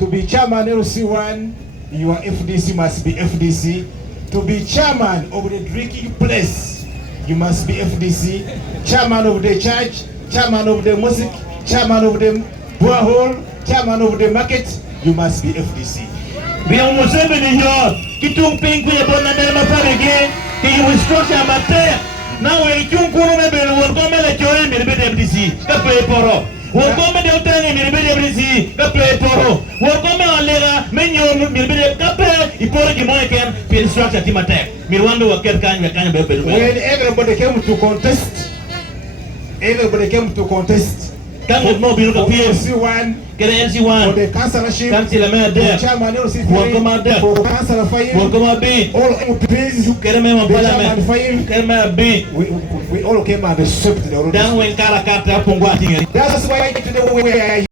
To be chairman LC1, your FDC must be FDC. To be chairman of the drinking place, you must be FDC. Chairman of the church, chairman of the mosque, chairman of the borehole, chairman of the market, you must be FDC. Biang musim ini yo, kitung pingku ya buat nanti lepas lagi, kiyu structure mate. Now we kiung kuru me belu, waktu me lecoy me lebih FDC, kaplay poro. Waktu me dia utang me lebih FDC, kaplay poro. Waktu me alega menyo me lebih kaplay, iporo kimoy ken pin structure ti mate. Mirwando waker kan belu. When everybody came to contest. Kan mo biru ka LC1, kena LC1 for the councillorship, council me the ada chairman LC3, for councillor 5, B all MPs, kena me chairman 5, kena B we all came and accepted the dan wen kara kata pungwa tingeri. That's why today we are